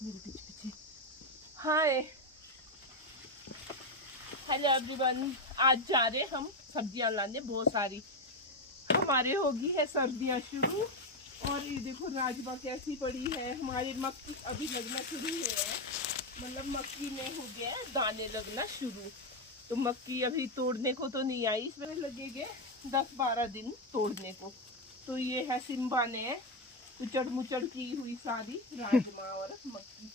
मेरे पीछे पीछे। हाय हेलो एवरीवन, आज जा रहे हम सब्जियां लाने बहुत सारी। हमारे होगी है सर्दियां शुरू और ये देखो राजमा कैसी पड़ी है। हमारी मक्की अभी लगना शुरू हुए है, मतलब मक्की में हो गया दाने लगना शुरू। तो मक्की अभी तोड़ने को तो नहीं आई, इसमें लगेंगे 10-12 दिन तोड़ने को। तो ये है सिम्बा ने उचड़ मुचड़ की हुई सारी राजमा और मक्की।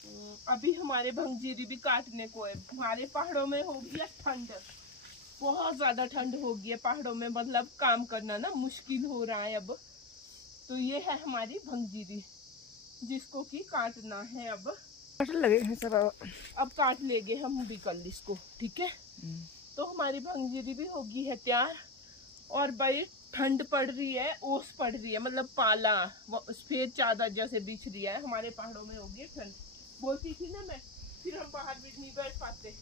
तो अभी हमारे भंगजीरी भी काटने को है। हमारे पहाड़ों में हो गया ठंड, बहुत ज्यादा ठंड हो गई है पहाड़ों में, मतलब काम करना ना मुश्किल हो रहा है अब। तो ये है हमारी भंगजीरी जिसको कि काटना है। अब लगे हैं सब, अब काट लेंगे हम भी कल इसको, ठीक है। तो हमारी भंगजीरी भी होगी है तैयार। और भाई ठंड पड़ रही है, ओस पड़ रही है, मतलब पाला सफेद चादर जैसे बिछ रही है। हमारे पहाड़ों में होगी ठंड, बोलती थी ना मैं, फिर हम बाहर भी नहीं बैठ पाते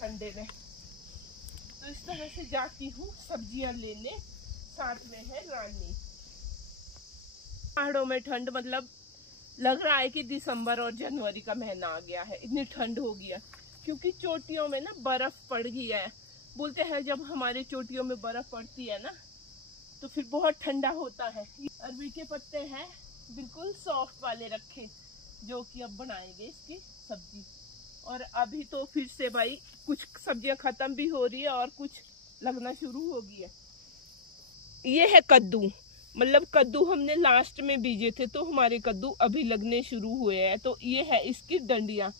ठंडे में। तो इस तरह से जाती हूँ सब्जियां लेने, साथ में है रानी। पहाड़ों में ठंड, मतलब लग रहा है कि दिसंबर और जनवरी का महीना आ गया है, इतनी ठंड हो गई है। क्योंकि चोटियों में ना बर्फ पड़ गई है। बोलते हैं जब हमारे चोटियों में बर्फ पड़ती है ना तो फिर बहुत ठंडा होता है। अरबी के पत्ते हैं बिल्कुल सॉफ्ट वाले रखे, जो कि अब बनाएंगे इसकी सब्जी। और अभी तो फिर से भाई कुछ सब्जियां खत्म भी हो रही है और कुछ लगना शुरू हो गई है। ये है कद्दू, मतलब कद्दू हमने लास्ट में बीजे थे तो हमारे कद्दू अभी लगने शुरू हुए हैं। तो ये है इसकी डंडियां,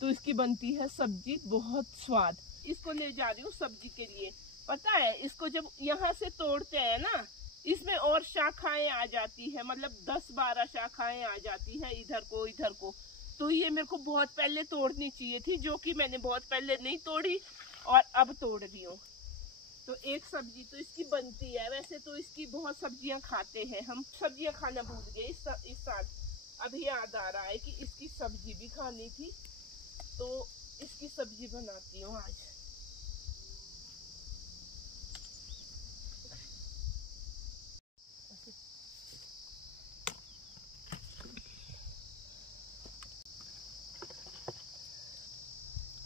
तो इसकी बनती है सब्जी बहुत स्वाद। इसको ले जा रही हूँ सब्जी के लिए। पता है इसको जब यहाँ से तोड़ते हैं ना, इसमें और शाखाएं आ जाती है, मतलब 10-12 शाखाएं आ जाती है इधर को इधर को। तो ये मेरे को बहुत पहले तोड़नी चाहिए थी, जो कि मैंने बहुत पहले नहीं तोड़ी और अब तोड़ रही हूँ। तो एक सब्जी तो इसकी बनती है। वैसे तो इसकी बहुत सब्जियां खाते हैं हम, सब्जियां खाना भूल गए इस साल। अभी याद आ रहा है कि इसकी सब्जी भी खानी थी, तो इसकी सब्जी बनाती हूँ आज।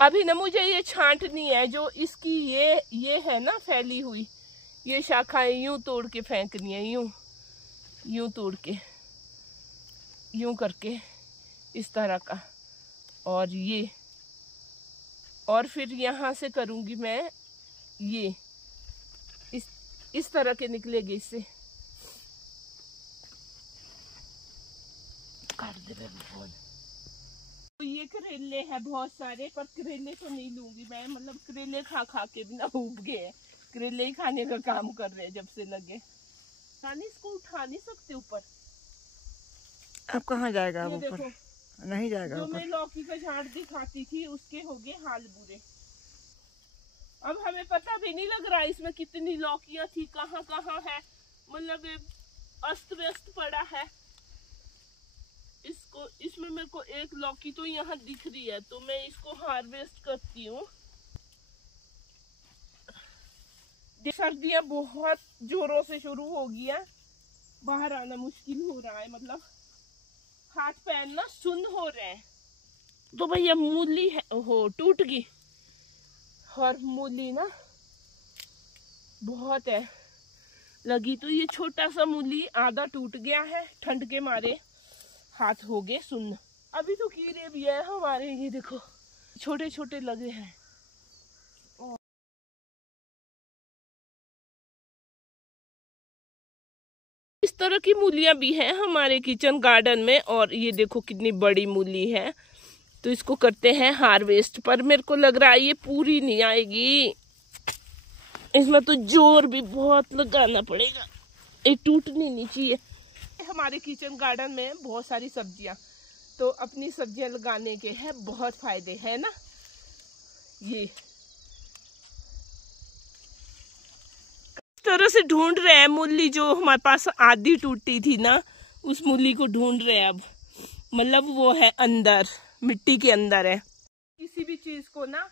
अभी ना मुझे ये छांटनी है, जो इसकी ये है ना फैली हुई, ये शाखाएं यूं तोड़ के फेंकनी है, यूं तोड़ के यूं करके इस तरह का। और ये, और फिर यहाँ से करूंगी मैं ये इस तरह के निकलेगी इससे। काट दे फोन। तो ये करेले हैं बहुत सारे, पर करेले तो नहीं लूंगी मैं, मतलब करेले खा खा के भी ना उब गए। करेले ही खाने का काम कर रहे हैं जब से लगे। रानी इसको उठा नहीं सकते ऊपर। अब कहाँ जाएगा ये ऊपर? देखो, नहीं जाएगा जो ऊपर। मैं लौकी का झाड़ दिखाती थी उसके हो गए हाल बुरे। अब हमें पता भी नहीं लग रहा इसमें कितनी लौकियां थी, कहाँ कहाँ है, मतलब अस्त व्यस्त पड़ा है। इसमें मेरे को एक लौकी तो यहाँ दिख रही है, तो मैं इसको हार्वेस्ट करती हूँ। सर्दियां बहुत जोरों से शुरू हो गई है, बाहर आना मुश्किल हो रहा है, मतलब हाथ पैर ना सुन्न हो रहे हैं। तो भैया मूली है हो टूट गई, और मूली ना बहुत है लगी। तो ये छोटा सा मूली आधा टूट गया है, ठंड के मारे हाथ हो गए सुन्न। अभी तो कीड़े भी है हमारे, ये देखो छोटे छोटे लगे हैं। इस तरह की मूलियां भी हैं हमारे किचन गार्डन में, और ये देखो कितनी बड़ी मूली है। तो इसको करते हैं हार्वेस्ट, पर मेरे को लग रहा है ये पूरी नहीं आएगी, इसमें तो जोर भी बहुत लगाना पड़ेगा, ये टूटनी नहीं चाहिए। हमारे किचन गार्डन में बहुत सारी सब्जियां, तो अपनी सब्जियां लगाने के हैं बहुत फायदे हैं ना। ये इस तरह से ढूंढ रहे हैं मूली, जो हमारे पास आधी टूटी थी ना, उस मूली को ढूंढ रहे हैं अब, मतलब वो है अंदर, मिट्टी के अंदर है। किसी भी चीज को ना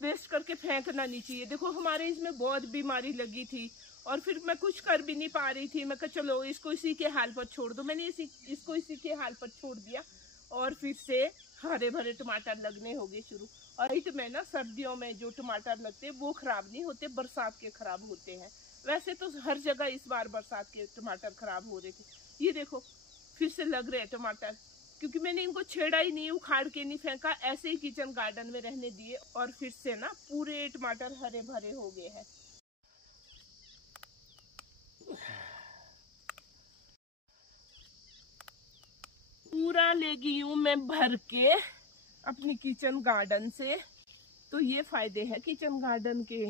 वेस्ट करके फेंकना नहीं चाहिए। देखो हमारे इसमें बहुत बीमारी लगी थी और फिर मैं कुछ कर भी नहीं पा रही थी। मैं कहा चलो इसको इसी के हाल पर छोड़ दो, मैंने इसको इसी के हाल पर छोड़ दिया। और फिर से हरे भरे टमाटर लगने होंगे शुरू। और इत में ना सर्दियों में जो टमाटर लगते हैं वो खराब नहीं होते, बरसात के खराब होते हैं। वैसे तो हर जगह इस बार बरसात के टमाटर खराब हो रहे थे। ये देखो फिर से लग रहे हैं टमाटर, क्योंकि मैंने इनको छेड़ा ही नहीं, उखाड़ के नहीं फेंका, ऐसे ही किचन गार्डन में रहने दिए और फिर से ना पूरे टमाटर हरे भरे हो गए हैं। पूरा लेगी यूं मैं भर के अपनी किचन गार्डन से। तो ये फायदे हैं किचन गार्डन के।